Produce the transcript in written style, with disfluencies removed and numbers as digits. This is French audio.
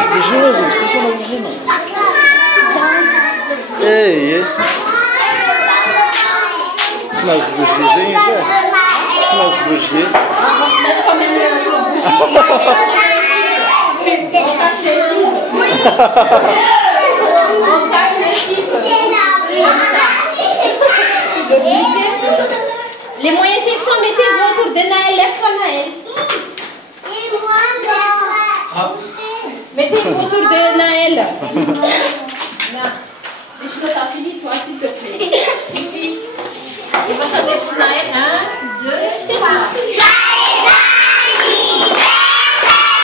Zbliżyło, co to nałożymy? Ej, co nas zbliży, Zeńże? Co nas zbliży? Les moyens sections, mettez-vous autour de Naël, lève-toi Naël. Mettez-vous autour de Naël. Là. Je t'as fini toi, s'il te plaît.